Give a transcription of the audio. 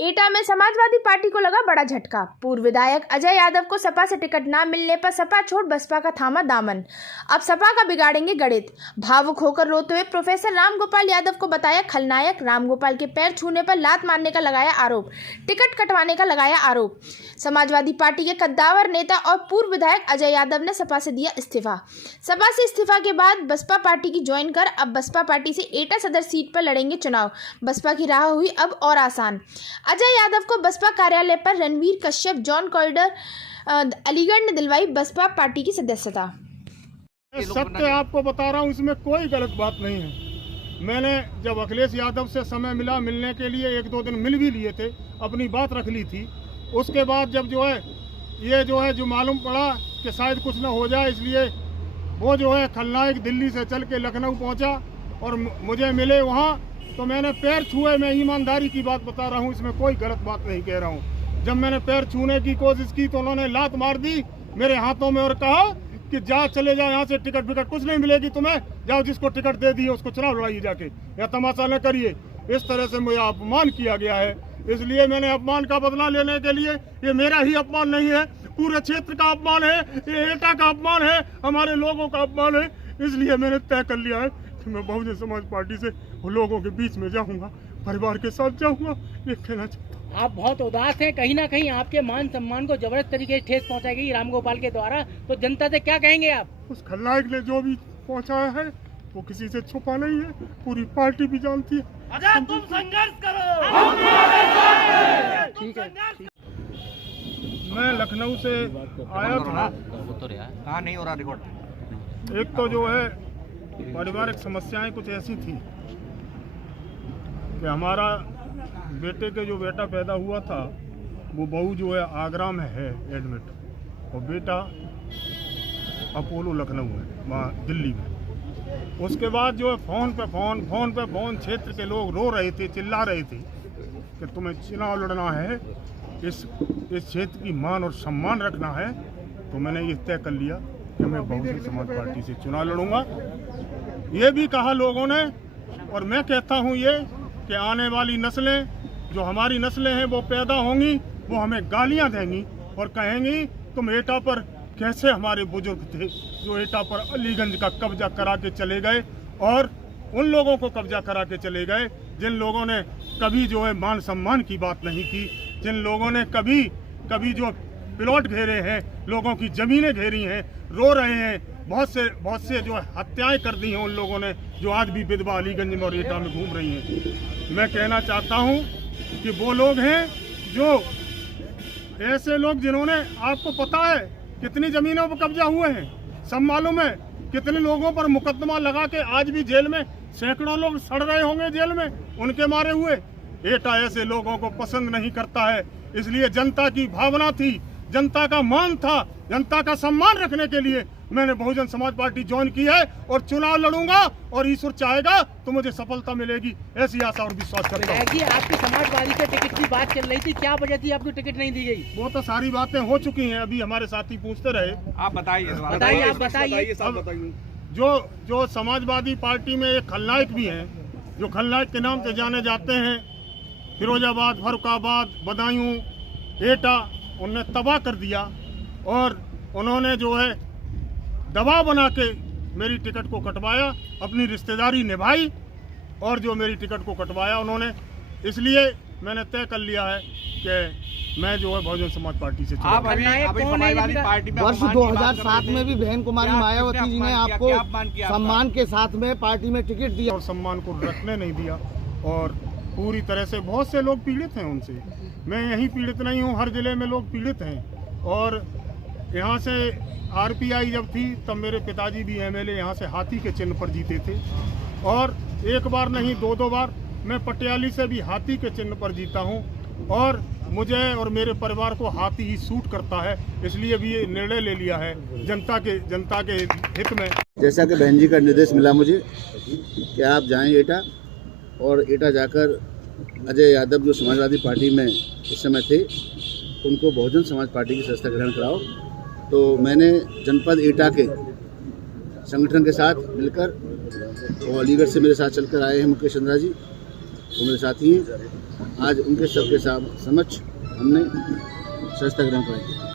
एटा में समाजवादी पार्टी को लगा बड़ा झटका। पूर्व विधायक अजय यादव को सपा से टिकट न मिलने पर सपा छोड़ बसपा का थामा दामन। अब सपा का बिगाड़ेंगे गणित। भावुक होकर रोते हुए प्रोफेसर रामगोपाल यादव को बताया खलनायक। रामगोपाल के पैर छूने पर लात मारने का लगाया आरोप, टिकट कटवाने का लगाया आरोप। समाजवादी पार्टी के कद्दावर नेता और पूर्व विधायक अजय यादव ने सपा से दिया इस्तीफा। सपा से इस्तीफा के बाद बसपा पार्टी की ज्वाइन कर अब बसपा पार्टी से एटा सदर सीट पर लड़ेंगे चुनाव। बसपा की राह हुई अब और आसान। अजय यादव को बसपा कार्यालय पर रणवीर कश्यप, जॉन कॉरिडोर अलीगढ़ ने दिलवाई बसपा पार्टी की सदस्यता। सत्य आपको बता रहा हूँ, इसमें कोई गलत बात नहीं है। मैंने जब अखिलेश यादव से समय मिला, मिलने के लिए 1-2 दिन मिल भी लिए थे, अपनी बात रख ली थी। उसके बाद जब जो मालूम पड़ा कि शायद कुछ न हो जाए, इसलिए वो खलनायक दिल्ली से चल के लखनऊ पहुँचा और मुझे मिले वहाँ, तो मैंने पैर छुए। मैं ईमानदारी की बात बता रहा हूँ, इसमें कोई गलत बात नहीं कह रहा हूँ। जब मैंने पैर छूने की कोशिश की तो उन्होंने लात मार दी मेरे हाथों में और कहा कि जा, चले जाओ यहाँ से, टिकट विकट कुछ नहीं मिलेगी तुम्हें, जाओ जिसको टिकट दे दी उसको चुनाव लड़ाइए जाके, या तमाशा न करिए। इस तरह से मुझे अपमान किया गया है, इसलिए मैंने अपमान का बदला लेने के लिए, ये मेरा ही अपमान नहीं है, पूरे क्षेत्र का अपमान है, ये एटा का अपमान है, हमारे लोगों का अपमान है। इसलिए मैंने तय कर लिया है कि मैं बहुजन समाज पार्टी से लोगों के बीच में जाऊंगा, परिवार के साथ जाऊंगा। ये कहना चाहता हूँ। आप बहुत उदास हैं, कहीं ना कहीं आपके मान सम्मान को जबरदस्त तरीके से ठेस पहुंचाई गई रामगोपाल के द्वारा, तो जनता से क्या कहेंगे आप? उस खलनायक ने जो भी पहुंचाया है वो किसी से छुपा नहीं है, पूरी पार्टी भी जानती है। अजय तुम संघर्ष करो, ठीक है। मैं लखनऊ से आया था। हाँ नहीं हो रहा रिकॉर्ड। एक तो जो है पारिवारिक समस्याएं कुछ ऐसी थी कि हमारा बेटे के जो बेटा पैदा हुआ था वो बहू जो है आगरा में है एडमिट, और बेटा अपोलो लखनऊ है वहाँ दिल्ली में। उसके बाद जो है फोन पे फोन क्षेत्र के लोग रो रहे थे, चिल्ला रहे थे कि तुम्हें चुनाव लड़ना है, इस क्षेत्र की मान और सम्मान रखना है। तो मैंने ये तय कर लिया कि मैं बहुजन समाज पार्टी से चुनाव लड़ूंगा। ये भी कहा लोगों ने, और मैं कहता हूँ ये कि आने वाली नस्लें, जो हमारी नस्लें हैं वो पैदा होंगी, वो हमें गालियाँ देंगी और कहेंगी तुम एटा पर कैसे, हमारे बुजुर्ग थे जो एटा पर अलीगंज का कब्जा करा के चले गए, और उन लोगों को कब्जा करा के चले गए जिन लोगों ने कभी जो है मान सम्मान की बात नहीं की, जिन लोगों ने कभी जो प्लॉट घेरे हैं, लोगों की ज़मीनें घेरी हैं, रो रहे हैं, बहुत से जो हत्याएं कर दी हैं उन लोगों ने, जो आज भी विधवा अलीगंज में और एटा में घूम रही हैं। मैं कहना चाहता हूं कि वो लोग हैं जो ऐसे लोग जिन्होंने, आपको पता है कितनी ज़मीनों पर कब्जा हुए हैं, सब मालूम है, कितने लोगों पर मुकदमा लगा के आज भी जेल में सैकड़ों लोग सड़ रहे होंगे जेल में, उनके मारे हुए। एटा ऐसे लोगों को पसंद नहीं करता है, इसलिए जनता की भावना थी, जनता का मान था, जनता का सम्मान रखने के लिए मैंने बहुजन समाज पार्टी ज्वाइन की है और चुनाव लड़ूंगा, और ईश्वर चाहेगा तो मुझे सफलता मिलेगी, ऐसी आशा और विश्वास करता हूं। कि आपकी समाजवादी से टिकट की बात चल रही थी, क्या वजह थी आपको टिकट नहीं दी गई? वो तो सारी बातें हो चुकी हैं, अभी हमारे साथी पूछते रहे। आप बताइए। जो समाजवादी पार्टी में एक खलनायक भी हैं, जो खलनायक के नाम से जाने जाते हैं, फिरोजाबाद, फर्रुखाबाद, बदायूं, एटा, उन्हें तबाह कर दिया, और उन्होंने जो है दबाव बना के मेरी टिकट को कटवाया, अपनी रिश्तेदारी निभाई, और जो मेरी टिकट को कटवाया उन्होंने। इसलिए मैंने तय कर लिया है कि मैं जो है बहुजन समाज पार्टी से आप अभी समाजवादी पार्टी में वर्ष 2007 में भी बहन कुमारी मायावती जी ने आपको सम्मान के साथ में पार्टी में टिकट दिया, और सम्मान को रखने नहीं दिया, और पूरी तरह से बहुत से लोग पीड़ित हैं उनसे। मैं यहीं पीड़ित नहीं हूँ, हर जिले में लोग पीड़ित हैं। और यहाँ से आरपीआई जब थी तब मेरे पिताजी भी एमएलए यहाँ से हाथी के चिन्ह पर जीते थे, और एक बार नहीं 2 बार मैं पटियाली से भी हाथी के चिन्ह पर जीता हूँ, और मुझे और मेरे परिवार को हाथी ही सूट करता है। इसलिए भी ये निर्णय ले लिया है जनता के हित में। जैसा कि बहन जी का निर्देश मिला मुझे कि आप जाएं एटा, और एटा जाकर अजय यादव जो समाजवादी पार्टी में इस समय थे उनको बहुजन समाज पार्टी की सदस्यता ग्रहण कराओ। तो मैंने जनपद एटा के संगठन के साथ मिलकर, और अलीगढ़ से मेरे साथ चलकर आए हैं मुकेश चंद्रा जी, वो मेरे साथी हैं, आज उनके सबके समक्ष हमने सदस्यता ग्रहण कराई।